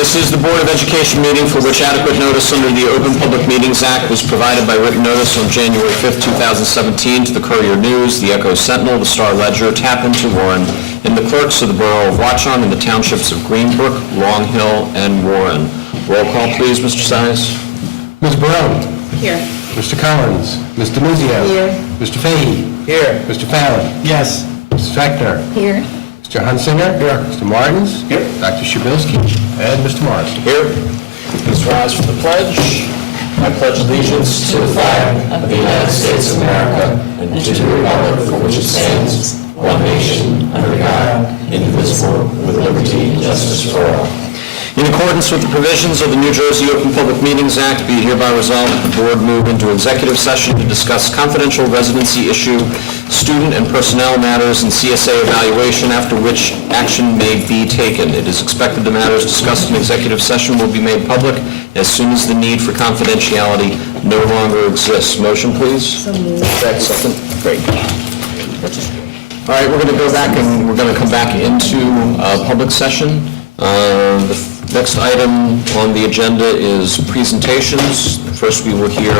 This is the Board of Education meeting for which adequate notice under the Open Public Meetings Act was provided by written notice on January 5th, 2017 to the Courier News, the Echo Sentinel, the Star Ledger, Tappan, Warren, and the clerks of the Borough of Watchung in the townships of Greenbrook, Long Hill, and Warren. Roll call, please, Mr. Size. Ms. Brown. Here. Mr. Collins. Mr. Muzio. Here. Mr. Fahey. Here. Mr. Fallon. Yes. Mrs. Fechner. Here. Mr. Hunsinger. Here. Mr. Martins. Here. Dr. Shabilsky. And Mr. Morris. Here. Please rise for the pledge. I pledge allegiance to the flag of the United States of America and to the republic for which it stands, one nation, under God, indivisible, with liberty and justice for all. In accordance with the provisions of the New Jersey Open Public Meetings Act, be it hereby resolved that the Board move into executive session to discuss confidential residency issue, student and personnel matters, and CSA evaluation, after which action may be taken. It is expected the matters discussed in executive session will be made public as soon as the need for confidentiality no longer exists. Motion, please. So moved. Second. Great. All right, we're going to go back and we're going to come back into public session. The next item on the agenda is presentations. First, we will hear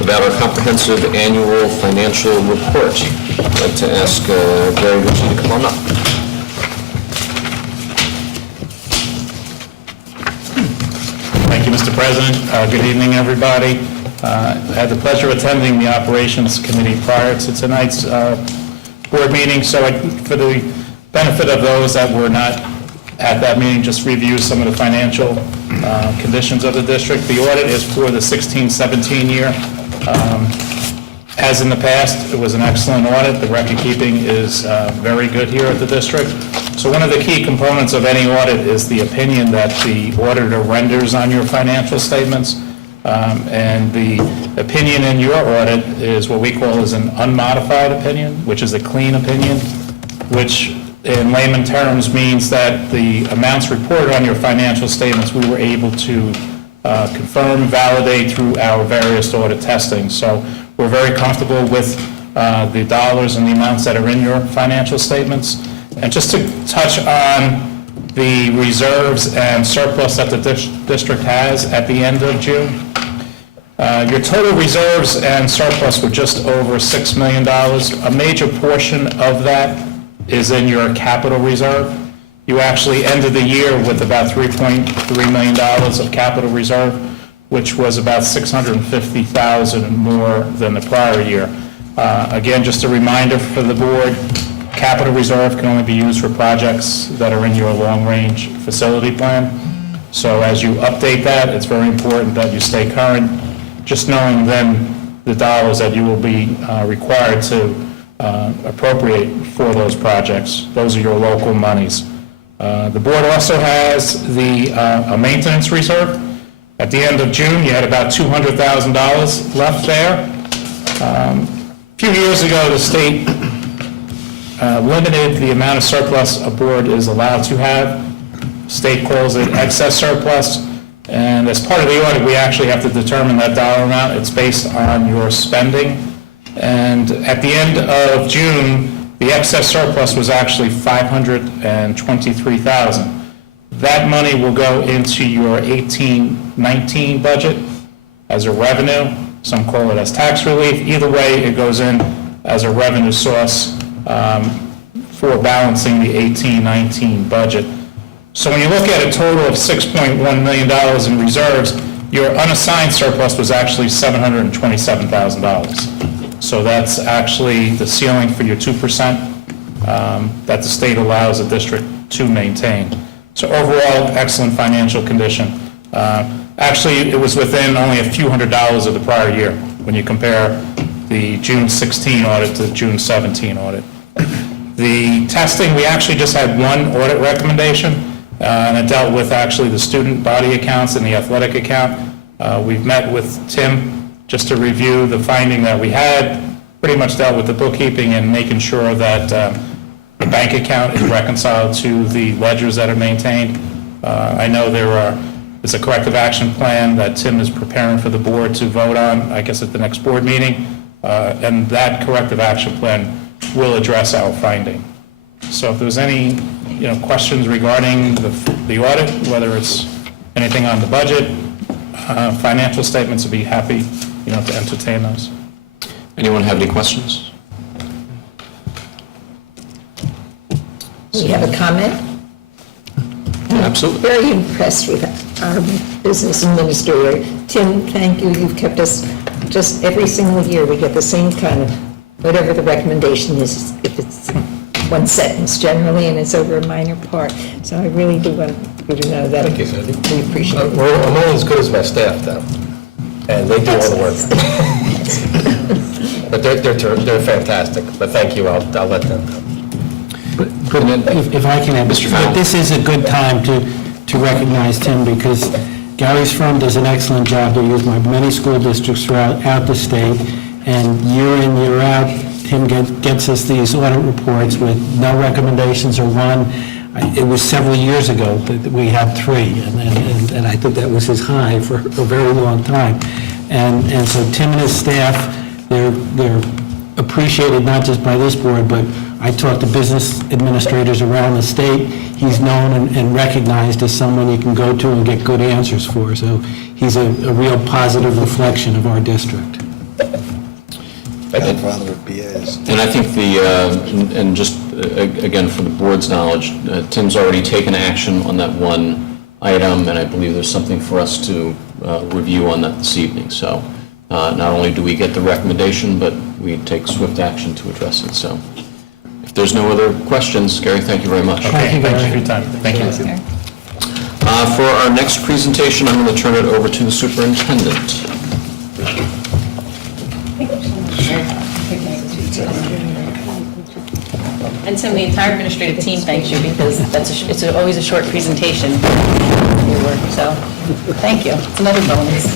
about our comprehensive annual financial report. I'd like to ask Gary Ritchie to come on up. Thank you, Mr. President. Good evening, everybody. I had the pleasure of attending the Operations Committee prior to tonight's board meeting, so for the benefit of those that were not at that meeting, just review some of the financial conditions of the district. The audit is for the 16-17 year. As in the past, it was an excellent audit. The record keeping is very good here at the district. So one of the key components of any audit is the opinion that the auditor renders on your financial statements. And the opinion in your audit is what we call is an unmodified opinion, which is a clean opinion, which in layman terms means that the amounts reported on your financial statements we were able to confirm, validate through our various audit testing. So we're very comfortable with the dollars and the amounts that are in your financial statements. And just to touch on the reserves and surplus that the district has at the end of June, your total reserves and surplus were just over $6 million. A major portion of that is in your capital reserve. You actually ended the year with about $3.3 million of capital reserve, which was about $650,000 more than the prior year. Again, just a reminder for the board, capital reserve can only be used for projects that are in your long-range facility plan. So as you update that, it's very important that you stay current, just knowing then the dollars that you will be required to appropriate for those projects. Those are your local monies. The board also has a maintenance reserve. At the end of June, you had about $200,000 left there. A few years ago, the state limited the amount of surplus a board is allowed to have. State calls it excess surplus. And as part of the audit, we actually have to determine that dollar amount. It's based on your spending. And at the end of June, the excess surplus was actually $523,000. That money will go into your 18-19 budget as a revenue. Some call it as tax relief. Either way, it goes in as a revenue source for balancing the 18-19 budget. So when you look at a total of $6.1 million in reserves, your unassigned surplus was actually $727,000. So that's actually the ceiling for your 2% that the state allows a district to maintain. So overall, excellent financial condition. Actually, it was within only a few $100s of the prior year when you compare the June 16 audit to the June 17 audit. The testing, we actually just had one audit recommendation, and it dealt with actually the student body accounts and the athletic account. We've met with Tim just to review the finding that we had, pretty much dealt with the bookkeeping and making sure that the bank account is reconciled to the ledgers that are maintained. I know there's a corrective action plan that Tim is preparing for the board to vote on, I guess at the next board meeting, and that corrective action plan will address our finding. So if there's any questions regarding the audit, whether it's anything on the budget, financial statements, would be happy, to entertain those. Anyone have any questions? We have a comment. Absolutely. Very impressed with our business administrator. Tim, thank you. You've kept us, just every single year, we get the same kind of, whatever the recommendation is, if it's one sentence generally, and it's over a minor part. So I really do want you to know that. Thank you, Cindy. We appreciate it. I'm only as good as my staff, though, and they do all the work. But they're fantastic, but thank you, I'll let them go. But if I can add, Mr. Fowler. this is a good time to recognize Tim, because Gary's firm does an excellent job. They use many school districts throughout the state, and year in, year out, Tim gets us these audit reports with no recommendations or one. It was several years ago that we had 3, and I think that was his high for a very long time. And so Tim and his staff, they're appreciated not just by this board, but I talk to business administrators around the state. He's known and recognized as someone you can go to and get good answers for. So he's a real positive reflection of our district. Godfather of BAs. And I think and just again, for the board's knowledge, Tim's already taken action on that one item, and I believe there's something for us to review on that this evening. So not only do we get the recommendation, but we take swift action to address it. So if there's no other questions, Gary, thank you very much. Okay, thank you for your time. Thank you. For our next presentation, I'm going to turn it over to the superintendent. And Tim, the entire administrative team thanks you, because it's always a short presentation. Your work, so thank you. It's another bonus.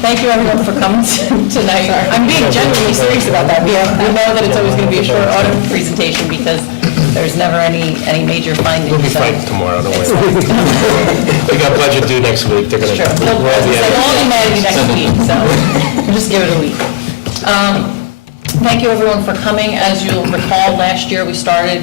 Thank you, everyone, for coming tonight. I'm being genuinely serious about that. We know that it's always going to be a short audit presentation because there's never any major findings. We'll be fine tomorrow, don't worry. They got budget due next week, they're going to... Sure. They'll all be mad at you next week, so just give it a week. Thank you, everyone, for coming. As you'll recall, last year we started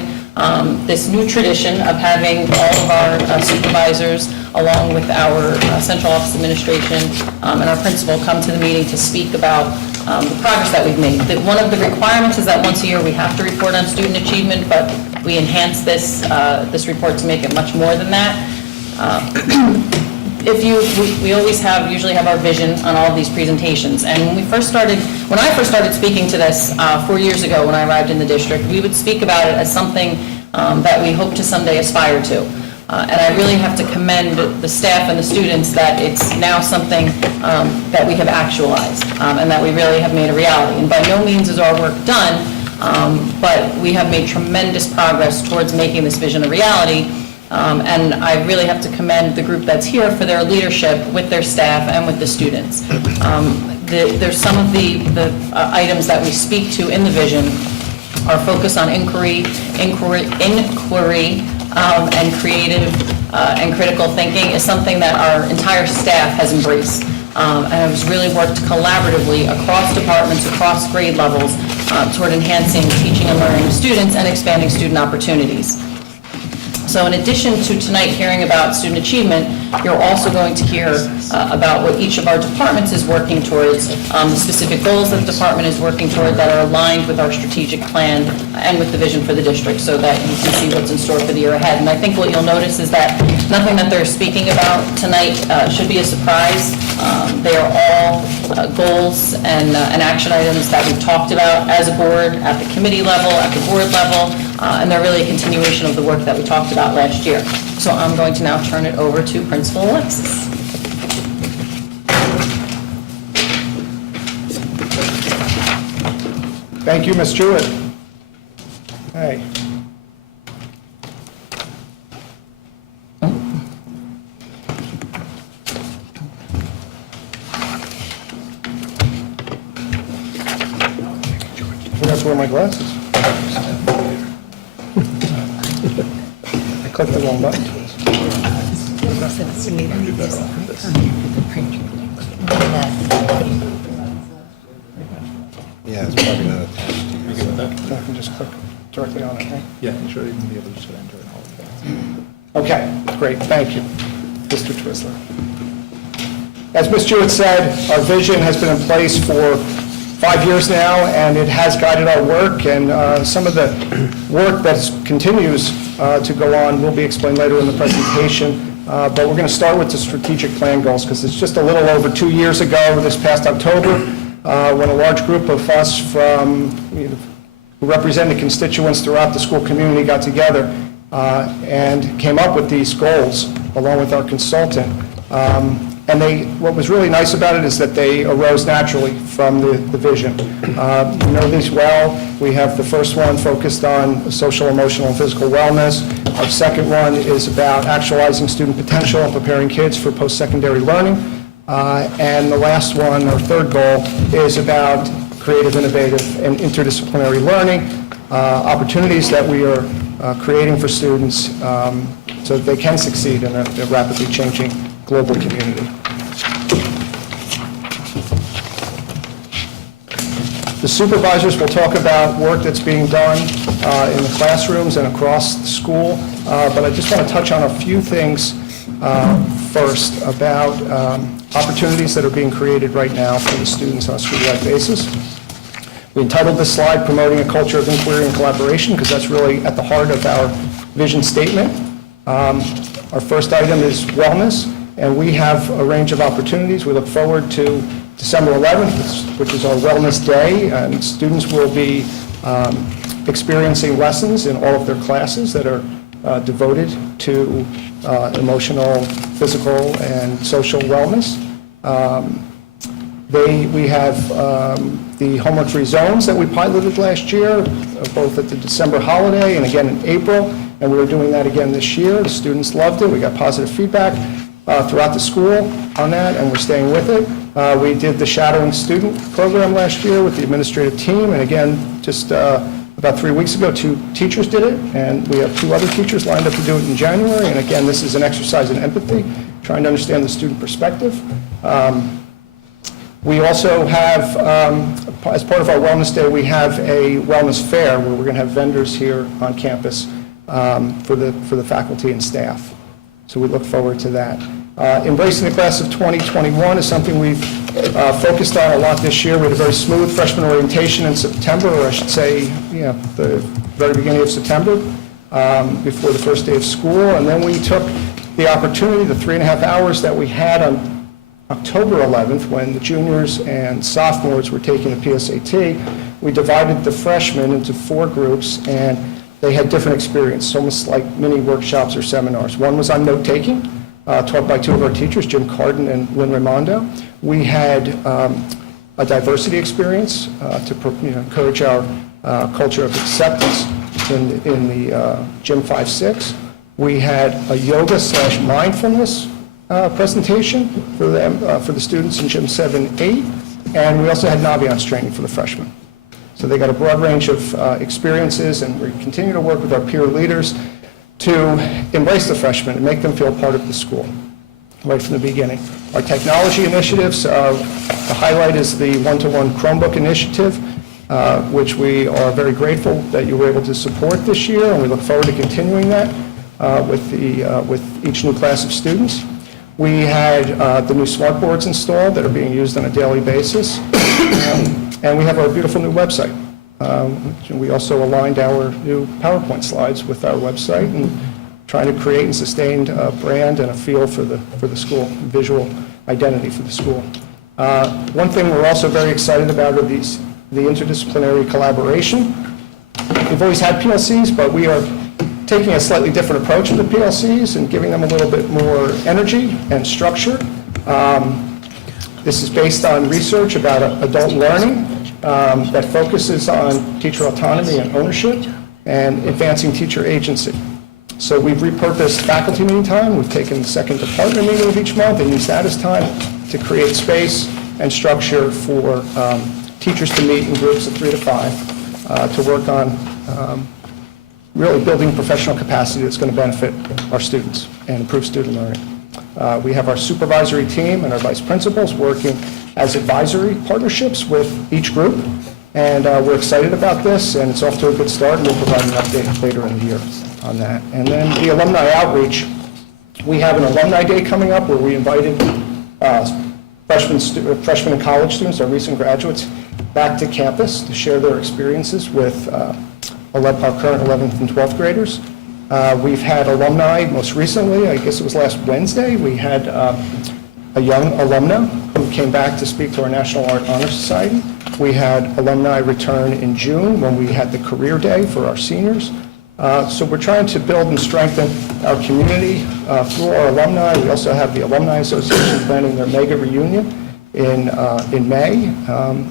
this new tradition of having all of our supervisors, along with our central office administration and our principal, come to the meeting to speak about the progress that we've made. One of the requirements is that once a year we have to report on student achievement, but we enhance this report to make it much more than that. We always usually have our vision on all of these presentations. And when I first started speaking to this 4 years ago when I arrived in the district, we would speak about it as something that we hope to someday aspire to. And I really have to commend the staff and the students that it's now something that we have actualized and that we really have made a reality. And by no means is our work done, but we have made tremendous progress towards making this vision a reality. And I really have to commend the group that's here for their leadership with their staff and with the students. There's some of the items that we speak to in the vision. Our focus on inquiry, and creative and critical thinking is something that our entire staff has embraced. And has really worked collaboratively across departments, across grade levels, toward enhancing teaching and learning of students and expanding student opportunities. So in addition to tonight hearing about student achievement, you're also going to hear about what each of our departments is working towards, the specific goals that the department is working toward that are aligned with our strategic plan and with the vision for the district, so that you can see what's in store for the year ahead. And I think what you'll notice is that nothing that they're speaking about tonight should be a surprise. They are all goals and action items that we've talked about as a board, at the committee level, at the board level, and they're really a continuation of the work that we talked about last year. So I'm going to now turn it over to Principal Alexis. Thank you, Ms. Jewett. Hey. I forgot to wear my glasses. I clicked the wrong button. Yeah, it's probably not attached to you. I can just click directly on it, right? Yeah, I'm sure you can be able to just enter and all of that. Okay, great, thank you, Mr. Twisler. As Ms. Jewett said, our vision has been in place for 5 years now, and it has guided our work, and some of the work that continues to go on will be explained later in the presentation, but we're going to start with the strategic plan goals, because it's just a little over 2 years ago, this past October, when a large group of us from, who represented constituents throughout the school community got together and came up with these goals, along with our consultant. And what was really nice about it is that they arose naturally from the vision. You know these well. We have the first one focused on social, emotional, and physical wellness. Our second one is about actualizing student potential and preparing kids for post-secondary learning. And the last one, our third goal, is about creative, innovative, and interdisciplinary learning, opportunities that we are creating for students so that they can succeed in a rapidly changing global community. The supervisors will talk about work that's being done in the classrooms and across the school, but I just want to touch on a few things first about opportunities that are being created right now for the students on a school-wide basis. We entitled this slide, Promoting a Culture of Inquiry and Collaboration, because that's really at the heart of our vision statement. Our first item is wellness, and we have a range of opportunities. We look forward to December 11th, which is our Wellness Day, and students will be experiencing lessons in all of their classes that are devoted to emotional, physical, and social wellness. We have the homework-free zones that we piloted last year, both at the December holiday and again in April, and we're doing that again this year. The students loved it. We got positive feedback throughout the school on that, and we're staying with it. We did the shadowing student program last year with the administrative team, and again, just about 3 weeks ago, 2 teachers did it, and we have 2 other teachers lined up to do it in January, and again, this is an exercise in empathy, trying to understand the student perspective. We also have, as part of our Wellness Day, we have a wellness fair where we're going to have vendors here on campus for the faculty and staff. So we look forward to that. Embracing the class of 2021 is something we've focused on a lot this year. We had a very smooth freshman orientation in September, or I should say, the very beginning of September, before the first day of school. And then we took the opportunity, the 3.5 hours that we had on October 11th, when the juniors and sophomores were taking the PSAT, we divided the freshmen into 4 groups, and they had different experiences, almost like mini workshops or seminars. One was on note-taking, taught by 2 of our teachers, Jim Carden and Lynn Raimondo. We had a diversity experience to encourage our culture of acceptance in the Gym 5-6. We had a yoga/mindfulness presentation for the students in Gym 7-8, and we also had Naviance training for the freshmen. So they got a broad range of experiences, and we continue to work with our peer leaders to embrace the freshmen and make them feel part of the school right from the beginning. Our technology initiatives, the highlight is the one-to-one Chromebook initiative, which we are very grateful that you were able to support this year, and we look forward to continuing that with each new class of students. We had the new smart boards installed that are being used on a daily basis. And we have our beautiful new website. We also aligned our new PowerPoint slides with our website and trying to create and sustain a brand and a feel for the school, visual identity for the school. One thing we're also very excited about are the interdisciplinary collaboration. We've always had PLCs, but we are taking a slightly different approach to the PLCs and giving them a little bit more energy and structure. This is based on research about adult learning that focuses on teacher autonomy and ownership and advancing teacher agency. So we've repurposed faculty meeting time. We've taken the second department meeting of each month and used that as time to create space and structure for teachers to meet in groups of 3 to 5 to work on really building professional capacity that's going to benefit our students and improve student learning. We have our supervisory team and our vice principals working as advisory partnerships with each group, And we're excited about this, and it's off to a good start, and we'll provide an update later in the year on that. And then the alumni outreach, we have an alumni day coming up where we invited freshmen and college students, our recent graduates, back to campus to share their experiences with our current 11th and 12th graders. We've had alumni, most recently, I guess it was last Wednesday, we had a young alumna who came back to speak to our National Art Honor Society. We had alumni return in June when we had the career day for our seniors. So we're trying to build and strengthen our community through our alumni. We also have the Alumni Association planning their mega reunion in May,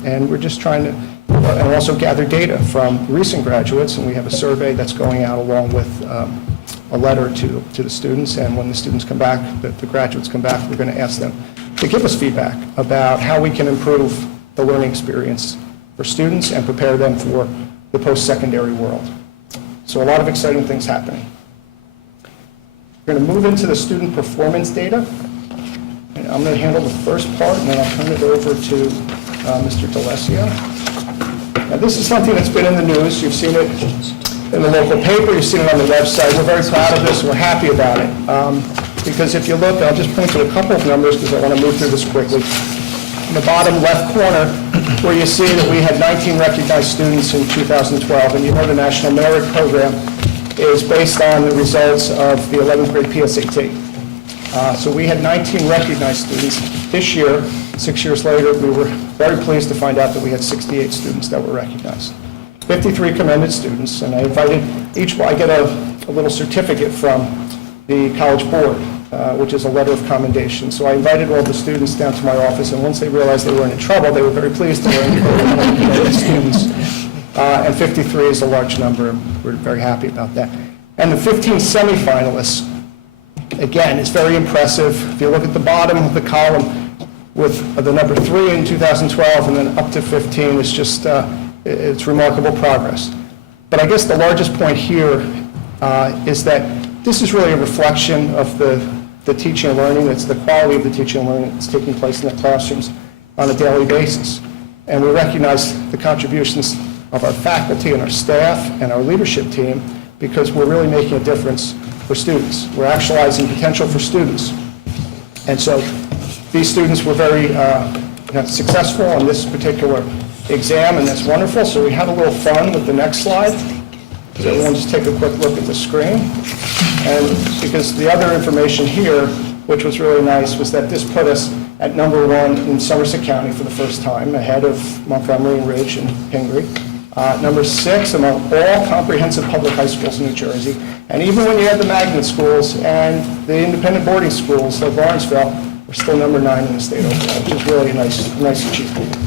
and we're just trying to, and also gather data from recent graduates, and we have a survey that's going out along with a letter to the students, and when the students come back, the graduates come back, we're going to ask them to give us feedback about how we can improve the learning experience for students and prepare them for the post-secondary world. So a lot of exciting things happening. We're going to move into the student performance data. And I'm going to handle the first part, and then I'll turn it over to Mr. D'Alessio. Now, this is something that's been in the news. You've seen it in the local paper. You've seen it on the website. We're very proud of this. We're happy about it. Because if you look, I'll just point to a couple of numbers because I want to move through this quickly. In the bottom left corner, where you see that we had 19 recognized students in 2012, and you know the National Merit Program is based on the results of the 11th grade PSAT. So we had 19 recognized students. This year, 6 years later, we were very pleased to find out that we had 68 students that were recognized. 53 commended students, and I invited I get a little certificate from the College Board, which is a letter of commendation. So I invited all the students down to my office, and once they realized they were in trouble, they were very pleased to learn commended students. And 53 is a large number. We're very happy about that. And the 15 semifinalists, again, it's very impressive. If you look at the bottom of the column with the number 3 in 2012 and then up to 15, it's just, it's remarkable progress. But I guess the largest point here is that this is really a reflection of the teaching and learning. It's the quality of the teaching and learning that's taking place in the classrooms on a daily basis. And we recognize the contributions of our faculty and our staff and our leadership team because we're really making a difference for students. We're actualizing potential for students. And so these students were very successful on this particular exam, and that's wonderful. So we had a little fun with the next slide. So everyone just take a quick look at the screen. And because the other information here, which was really nice, was that this put us at number 1 in Somerset County for the first time, ahead of Montgomery and Ridge and Pingree. Number 6 among all comprehensive public high schools in New Jersey. And even when you had the magnet schools and the independent boarding schools like Lawrenceville, we're still number 9 in the state overall, which is really a nice achievement.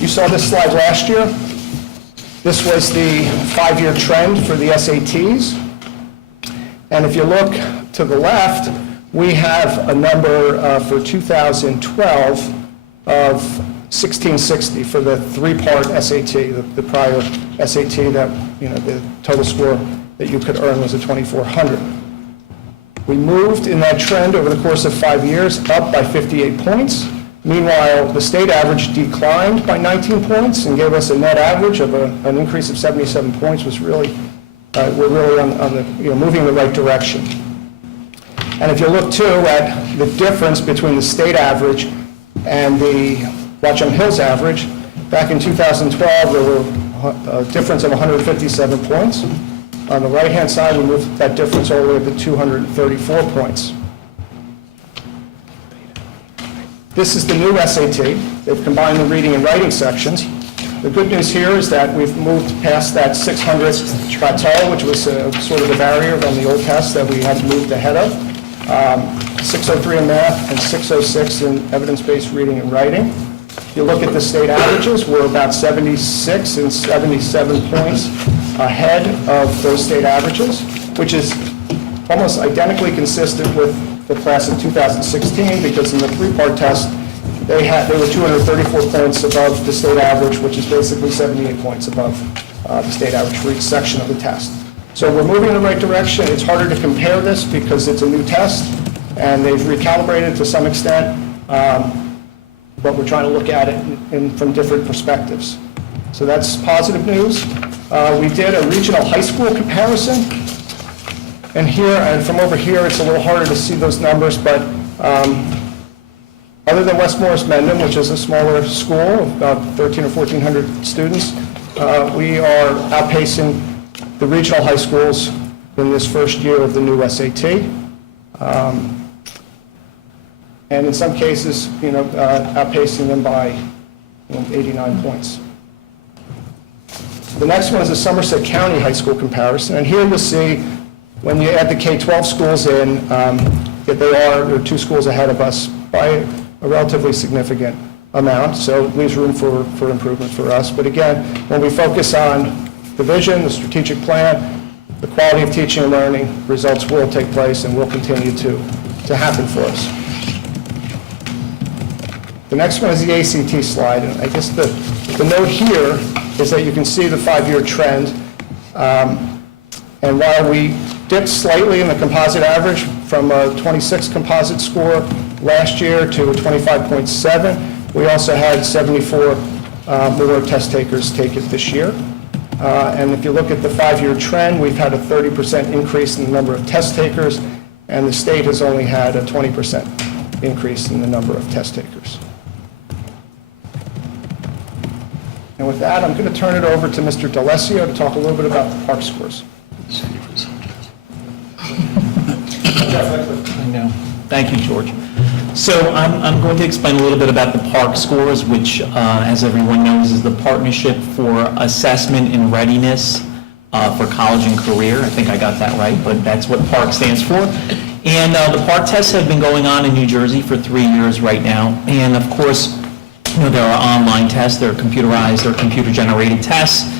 You saw this slide last year. This was the 5-year trend for the SATs. And if you look to the left, we have a number for 2012 of 1660 for the 3-part SAT, the prior SAT that, the total score that you could earn was a 2,400. We moved in that trend over the course of 5 years up by 58 points. Meanwhile, the state average declined by 19 points and gave us a net average of an increase of 77 points. Was really, we're really on the, moving in the right direction. And if you look too at the difference between the state average and the Watchung Hills average, back in 2012 there were a difference of 157 points. On the right-hand side, we moved that difference all the way to 234 points. This is the new SAT. They've combined the reading and writing sections. The good news here is that we've moved past that 600 plateau, which was sort of the barrier on the old test that we had moved ahead of. 603 in math and 606 in evidence-based reading and writing. If you look at the state averages, we're about 76 and 77 points ahead of those state averages, which is almost identically consistent with the class of 2016, because in the 3-part test, they were 234 points above the state average, which is basically 78 points above the state average for each section of the test. So we're moving in the right direction. It's harder to compare this because it's a new test, and they've recalibrated to some extent. but we're trying to look at it from different perspectives. So that's positive news. We did a regional high school comparison. And here, and from over here, it's a little harder to see those numbers, but other than West Morris Mendham, which is a smaller school, about 1,300 or 1,400 students, we are outpacing the regional high schools in this first year of the new SAT. And in some cases, outpacing them by 89 points. The next one is a Somerset County high school comparison, and here you'll see when you add the K-12 schools in, that there are 2 schools ahead of us by a relatively significant amount, so it leaves room for improvement for us. But again, when we focus on the vision, the strategic plan, the quality of teaching and learning, results will take place and will continue to happen for us. The next one is the ACT slide, and I guess the note here is that you can see the 5-year trend. And while we dipped slightly in the composite average from a 26 composite score last year to a 25.7, we also had 74 more test takers take it this year. And if you look at the 5-year trend, we've had a 30% increase in the number of test takers, and the state has only had a 20% increase in the number of test takers. And with that, I'm going to turn it over to Mr. D'Alessio to talk a little bit about the PARCC scores. I know. Thank you, George. So I'm going to explain a little bit about the PARCC scores, which, as everyone knows, is the Partnership for Assessment and Readiness for College and Career. I think I got that right, but that's what PARCC stands for. And the PARCC tests have been going on in New Jersey for 3 years right now. And of course, there are online tests, there are computerized, there are computer-generated tests.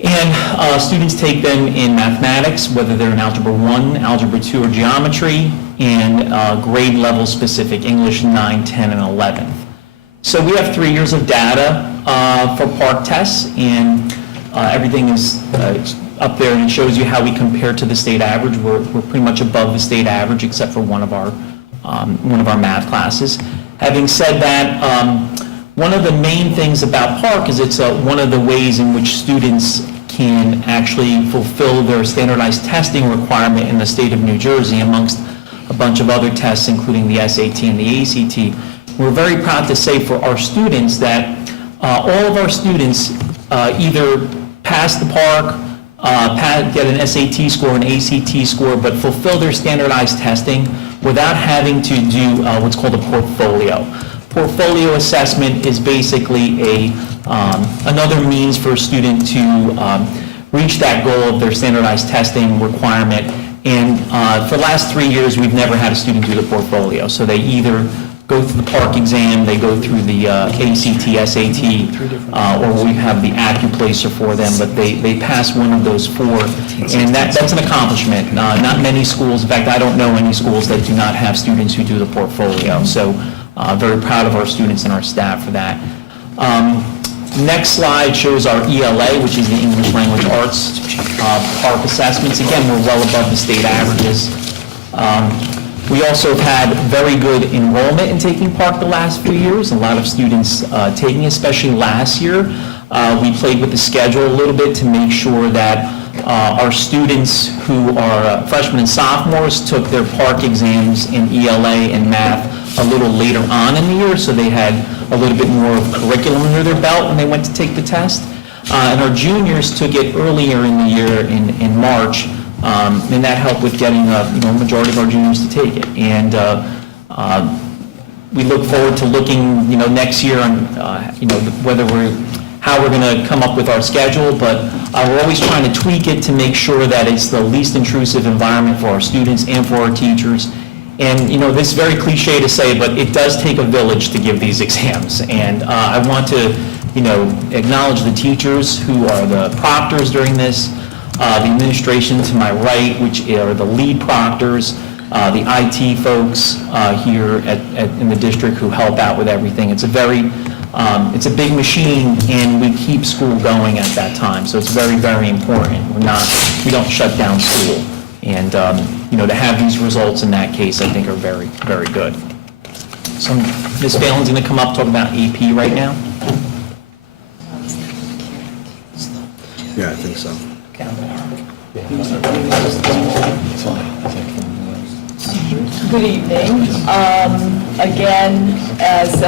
And students take them in mathematics, whether they're in Algebra 1, Algebra 2, or Geometry, and grade level specific, English 9, 10, and 11th. So we have 3 years of data for PARCC tests, and everything is up there, and it shows you how we compare to the state average. We're pretty much above the state average, except for one of our math classes. Having said that, one of the main things about PARCC is it's one of the ways in which students can actually fulfill their standardized testing requirement in the state of New Jersey amongst a bunch of other tests, including the SAT and the ACT. We're very proud to say for our students that all of our students either pass the PARCC, get an SAT score, an ACT score, but fulfill their standardized testing without having to do what's called a portfolio. Portfolio assessment is basically another means for a student to reach that goal of their standardized testing requirement. And for the last 3 years, we've never had a student do the portfolio. So they either go through the PARCC exam, they go through the ACT, SAT, or we have the AccuPlacer for them, but they pass one of those 4. And that's an accomplishment. Not many schools, in fact, I don't know any schools that do not have students who do the portfolio. So very proud of our students and our staff for that. Next slide shows our ELA, which is the English Language Arts PARCC assessments. Again, we're well above the state averages. We also have had very good enrollment in taking PARCC the last few years. A lot of students taking, especially last year. We played with the schedule a little bit to make sure that our students who are freshmen and sophomores took their PARCC exams in ELA and math a little later on in the year, so they had a little bit more of curriculum under their belt when they went to take the test. And our juniors took it earlier in the year in March, and that helped with getting a majority of our juniors to take it. And we look forward to looking next year on how we're going to come up with our schedule, but we're always trying to tweak it to make sure that it's the least intrusive environment for our students and for our teachers. And this is very cliche to say, but it does take a village to give these exams. And I want to acknowledge the teachers who are the proctors during this, the administration to my right, which are the lead proctors, the IT folks here in the district who help out with everything. It's a big machine, and we keep school going at that time, so it's very, very important. We don't shut down school, and to have these results in that case, I think, are very, very good. So Ms. Phelan's going to come up, talk about AP right now. Yeah, I think so. Good evening. Again, as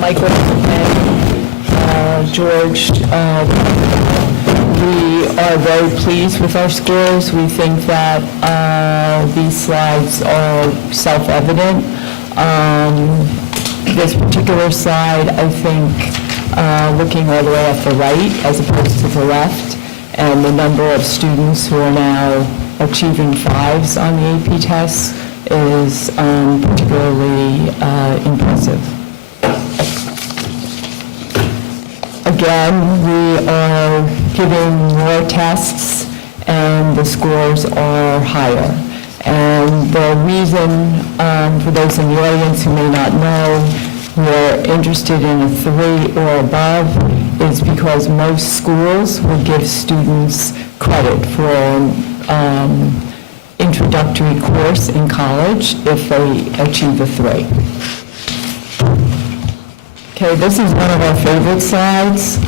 Michael and George, we are very pleased with our scores. We think that these slides are self-evident. This particular slide, I think, looking all the way at the right as opposed to the left, and the number of students who are now achieving 5s on the AP tests is particularly impressive. Again, we are giving more tests and the scores are higher. And the reason, for those in the audience who may not know, we're interested in a 3 or above is because most schools will give students credit for an introductory course in college if they achieve a 3. Okay, this is one of our favorite slides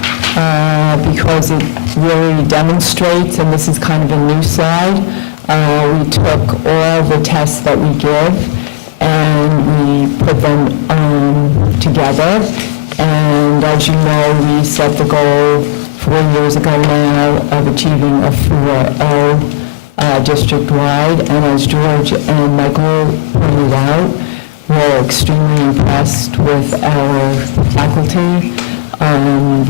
because it really demonstrates, and this is kind of a new slide, we took all the tests that we give and we put them together. And as you know, we set the goal 4 years ago now of achieving a 4.0 district-wide. And as George and Michael pointed out, we're extremely impressed with our faculty,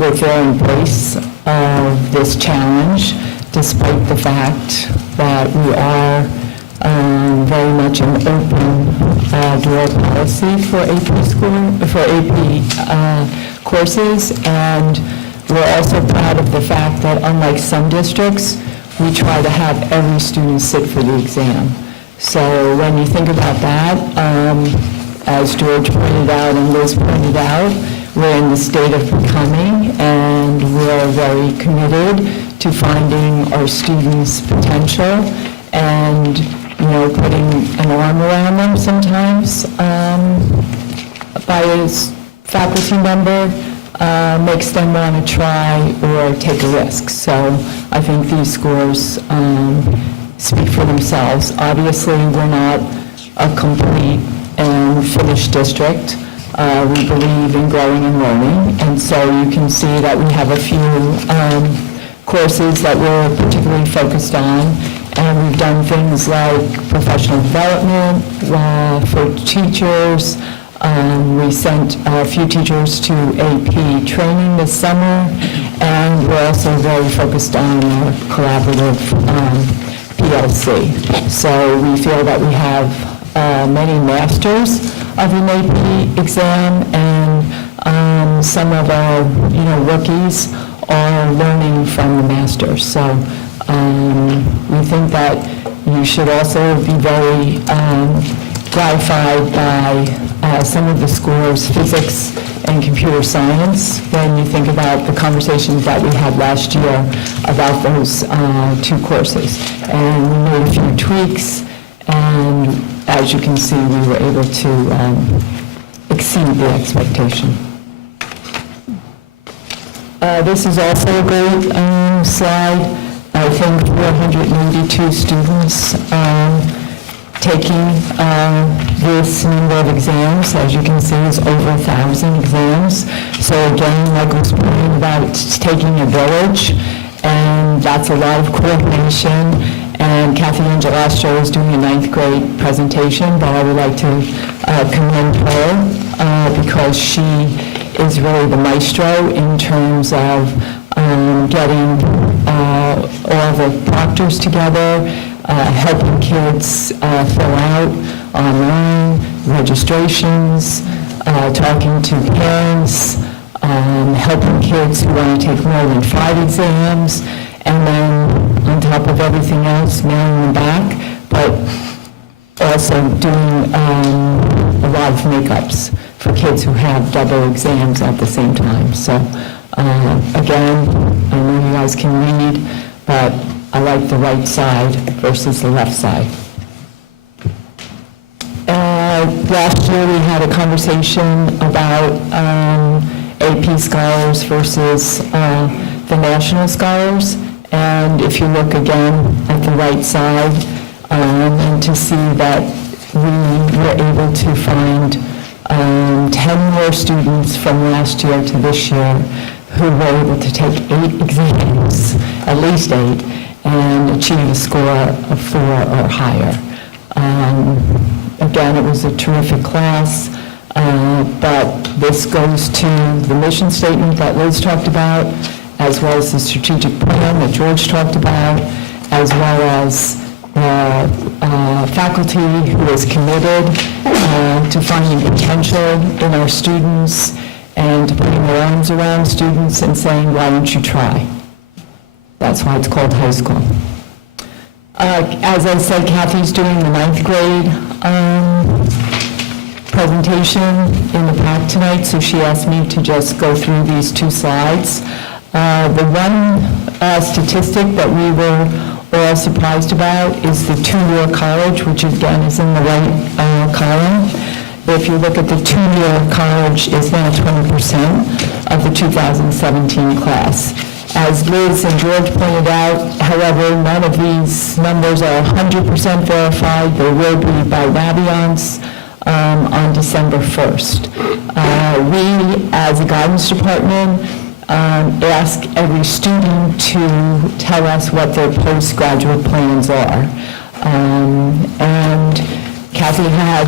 with their embrace of this challenge, despite the fact that we are very much an open door policy for AP courses, and we're also proud of the fact that unlike some districts, we try to have every student sit for the exam. So when you think about that, as George pointed out and Liz pointed out, we're in the state of becoming, and we're very committed to finding our students' potential and, putting an arm around them sometimes by a faculty member makes them want to try or take a risk. So I think these scores speak for themselves. Obviously, we're not a complete and finished district. We believe in growing and learning, and so you can see that we have a few courses that we're particularly focused on, and we've done things like professional development for teachers. We sent a few teachers to AP training this summer, and we're also very focused on our collaborative PLC. So we feel that we have many masters of an AP exam, and some of our rookies are learning from the masters. So we think that you should also be very gratified by some of the scores, physics and computer science, when you think about the conversations that we had last year about those 2 courses. And we made a few tweaks, and as you can see, we were able to exceed the expectation. This is also a great slide. I think 482 students taking this number of exams. As you can see, it's over 1,000 exams. So again, like I was pointing about, it's taking a village, and that's a lot of coordination. And Kathy Angelastro is doing a 9th grade presentation, but I would like to commend her because she is really the maestro in terms of getting all the proctors together, helping kids fill out online registrations, talking to parents, helping kids who want to take more than 5 exams, and then on top of everything else, mailing them back, but also doing a lot of makeups for kids who have double exams at the same time. So again, I know you guys can read, but I like the right side versus the left side. Last year, we had a conversation about AP scholars versus the national scholars. And if you look again at the right side, and to see that we were able to find 10 more students from last year to this year who were able to take 8 exams, at least 8, and achieve a score of 4 or higher. Again, it was a terrific class, but this goes to the mission statement that Liz talked about, as well as the strategic plan that George talked about, as well as faculty who is committed to finding potential in our students and to putting their arms around students and saying, why don't you try? That's why it's called high school. As I said, Kathy's doing the 9th grade presentation in the pack tonight, so she asked me to just go through these 2 slides. The one statistic that we were all surprised about is the 2-year college, which again is in the right column. If you look at the 2-year college, is now 20% of the 2017 class. As Liz and George pointed out, however, none of these numbers are 100% verified. They will be by Naviance on December 1st. We, as a guidance department, ask every student to tell us what their postgraduate plans are. And Kathy had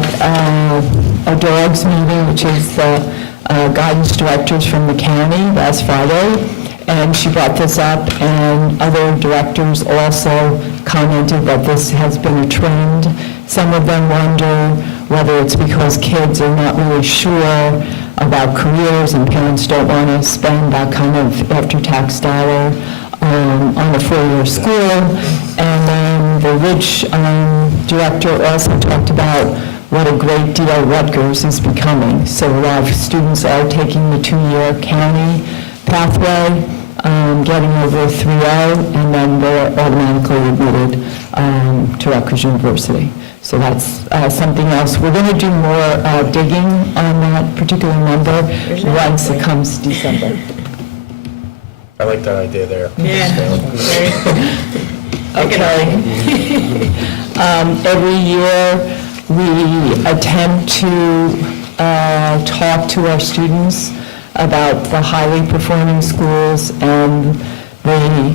a DOGS meeting, which is the guidance directors from the county, last Friday, and she brought this up, and other directors also commented that this has been a trend. Some of them wonder whether it's because kids are not really sure about careers and parents don't want to spend that kind of after-tax dollar on a 4-year school. And then the Ridge director also talked about what a great deal Rutgers is becoming. So a lot of students are taking the 2-year county pathway, getting over a 3.0, and then they're automatically admitted to Rutgers University. So that's something else. We're going to do more digging on that particular number once it comes December. I like that idea there. Okay. Every year, we attempt to talk to our students about the highly performing schools and the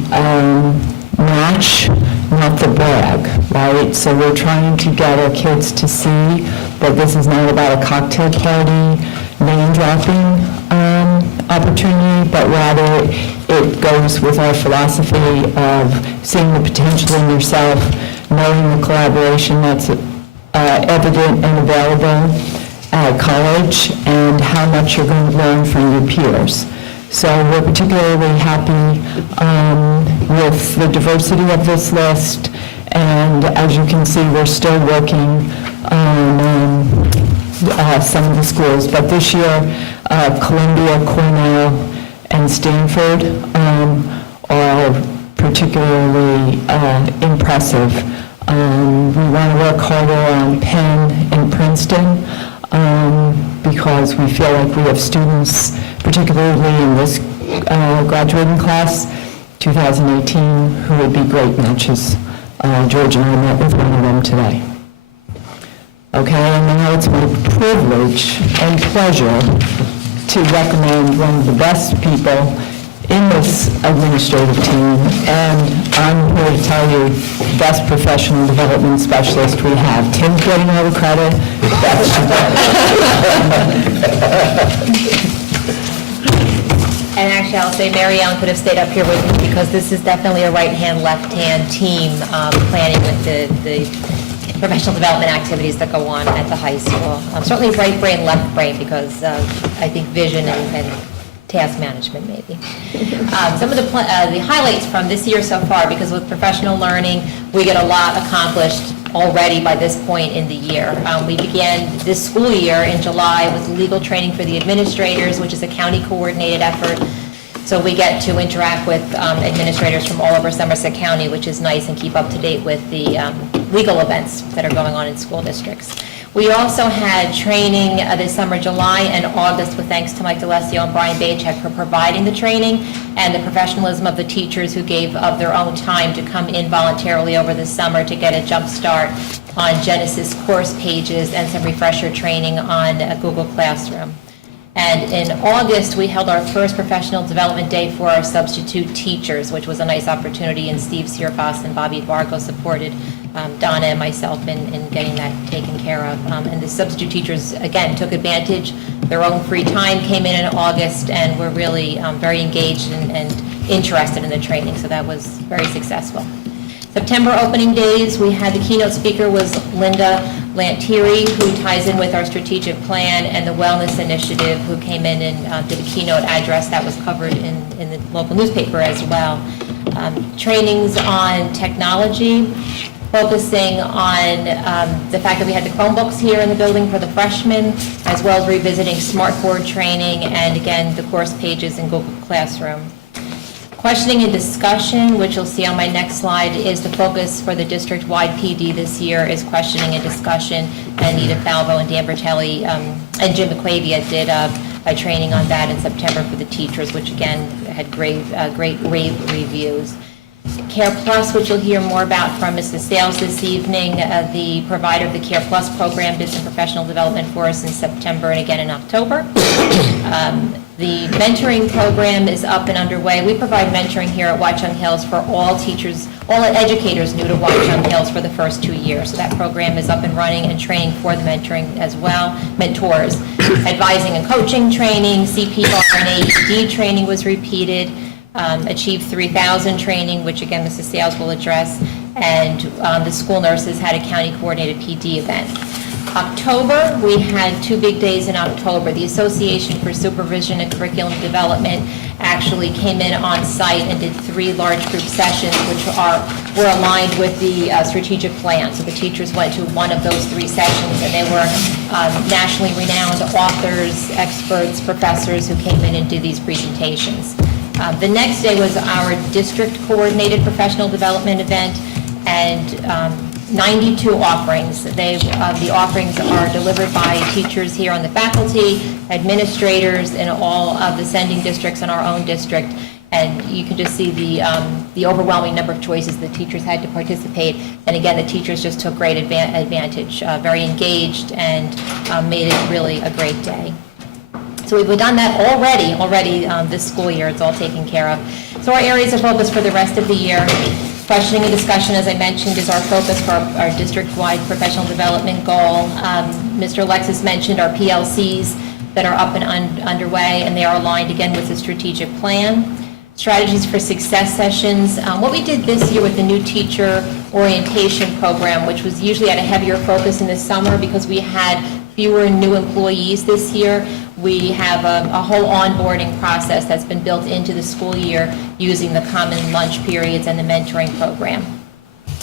match, not the brag, right? So we're trying to get our kids to see that this is not about a cocktail party, name-dropping opportunity, but rather it goes with our philosophy of seeing the potential in yourself, knowing the collaboration that's evident and available at college, and how much you're going to learn from your peers. So we're particularly happy with the diversity of this list, and as you can see, we're still working on some of the schools, but this year, Columbia, Cornell, and Stanford are particularly impressive. We want to work harder on Penn and Princeton because we feel like we have students, particularly in this graduating class, 2018, who would be great matches. George and I met with one of them today. Okay, and now it's my privilege and pleasure to recommend one of the best people in this administrative team, and I'm here to tell you, best professional development specialist we have. Tim's getting all the credit. And actually, I'll say Mary Ellen could have stayed up here with me because this is definitely a right-hand, left-hand team planning with the professional development activities that go on at the high school. Certainly right brain, left brain, because I think vision and task management maybe. Some of the highlights from this year so far, because with professional learning, we get a lot accomplished already by this point in the year. We began this school year in July with legal training for the administrators, which is a county coordinated effort. So we get to interact with administrators from all over Somerset County, which is nice, and keep up to date with the legal events that are going on in school districts. We also had training this summer, July and August, with thanks to Mike DeLessio and Brian Bachek for providing the training and the professionalism of the teachers who gave of their own time to come in voluntarily over the summer to get a jump start on Genesis course pages and some refresher training on Google Classroom. And in August, we held our first professional development day for our substitute teachers, which was a nice opportunity, and Steve Sierfas and Bobby Vargo supported Donna and myself in getting that taken care of. And the substitute teachers, again, took advantage. Their own free time came in August, and were really very engaged and interested in the training, so that was very successful. September opening days, we had the keynote speaker was Linda Lantieri, who ties in with our strategic plan and the wellness initiative, who came in and did a keynote address that was covered in the local newspaper as well. Trainings on technology, focusing on the fact that we had the Chromebooks here in the building for the freshmen, as well as revisiting smartboard training and, again, the course pages in Google Classroom. Questioning and discussion, which you'll see on my next slide, is the focus for the district-wide PD this year, is questioning and discussion. And Anita Falvo and Dan Bertelli and Jim McQuavia did a training on that in September for the teachers, which again had great rave reviews. Care Plus, which you'll hear more about from Mrs. Sales this evening, the provider of the Care Plus program, did some professional development for us in September and again in October. The mentoring program is up and underway. We provide mentoring here at Watchung Hills for all teachers, all educators new to Watchung Hills for the first 2 years. So that program is up and running and training for the mentoring as well, mentors. Advising and coaching training, CPR and AED training was repeated. Achieve 3000 training, which again Mrs. Sales will address, and the school nurses had a county coordinated PD event. October, we had 2 big days in October. The Association for Supervision and Curriculum Development actually came in on site and did 3 large group sessions, which were aligned with the strategic plan. So the teachers went to one of those 3 sessions, and they were nationally renowned authors, experts, professors who came in and did these presentations. The next day was our district coordinated professional development event, and 92 offerings. The offerings are delivered by teachers here on the faculty, administrators in all of the sending districts in our own district, and you can just see the overwhelming number of choices the teachers had to participate. And again, the teachers just took great advantage, very engaged, and made it really a great day. So we've done that already this school year. It's all taken care of. So our areas of focus for the rest of the year: questioning and discussion, as I mentioned, is our focus for our district-wide professional development goal. Mr. Alexis mentioned our PLCs that are up and underway, and they are aligned again with the strategic plan. Strategies for success sessions. What we did this year with the new teacher orientation program, which was usually at a heavier focus in the summer because we had fewer new employees this year, we have a whole onboarding process that's been built into the school year using the common lunch periods and the mentoring program.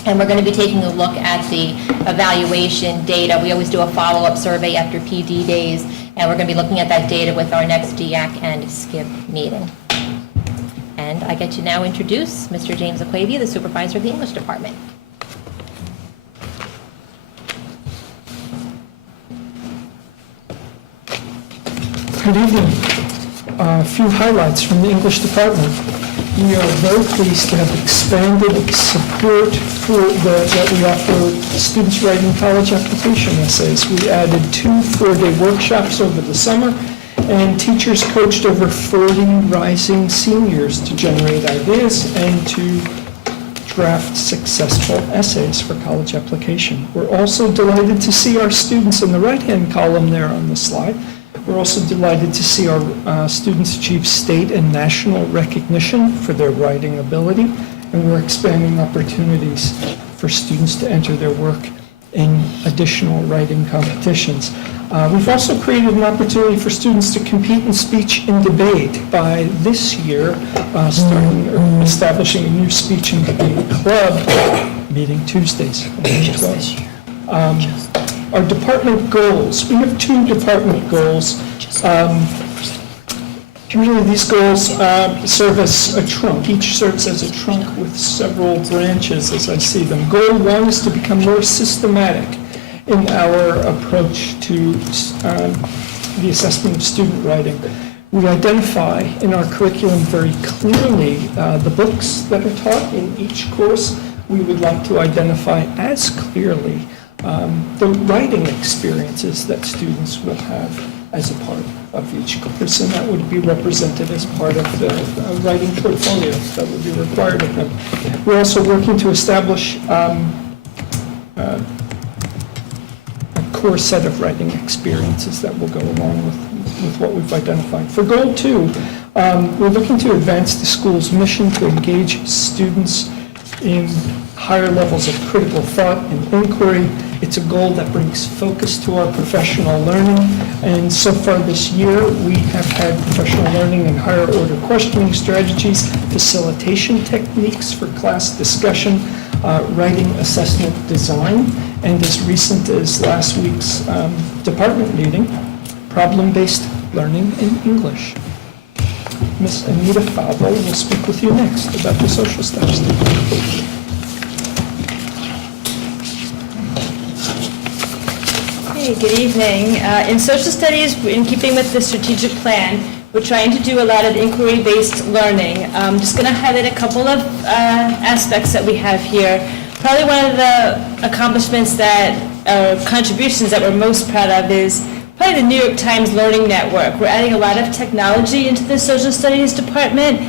And we're going to be taking a look at the evaluation data. We always do a follow-up survey after PD days, and we're going to be looking at that data with our next DIAC and SCIP meeting. And I get to now introduce Mr. James Aquavia, the supervisor of the English department. Good evening. A few highlights from the English department. We are very pleased to have expanded support that we offer students writing college application essays. We added 2 4-day workshops over the summer, and teachers coached over 40 rising seniors to generate ideas and to draft successful essays for college application. We're also delighted to see our students in the right-hand column there on the slide. We're also delighted to see our students achieve state and national recognition for their writing ability, and we're expanding opportunities for students to enter their work in additional writing competitions. We've also created an opportunity for students to compete in speech and debate by this year, establishing a new speech and debate club, meeting Tuesdays. Our department goals. We have 2 department goals. Usually these goals serve as a trunk. Each serves as a trunk with several branches as I see them. Goal 1 is to become more systematic in our approach to the assessment of student writing. We identify in our curriculum very clearly the books that are taught in each course. We would like to identify as clearly the writing experiences that students will have as a part of each course, and that would be represented as part of the writing portfolio that would be required of them. We're also working to establish a core set of writing experiences that will go along with what we've identified. For goal 2, we're looking to advance the school's mission to engage students in higher levels of critical thought and inquiry. It's a goal that brings focus to our professional learning, and so far this year, we have had professional learning and higher order questioning strategies, facilitation techniques for class discussion, writing assessment design, and as recent as last week's department meeting, problem-based learning in English. Ms. Anita Favo will speak with you next about the social studies. Hey, good evening. In social studies, in keeping with the strategic plan, we're trying to do a lot of inquiry-based learning. I'm just going to highlight a couple of aspects that we have here. Probably one of the accomplishments contributions that we're most proud of is probably the New York Times Learning Network. We're adding a lot of technology into the social studies department,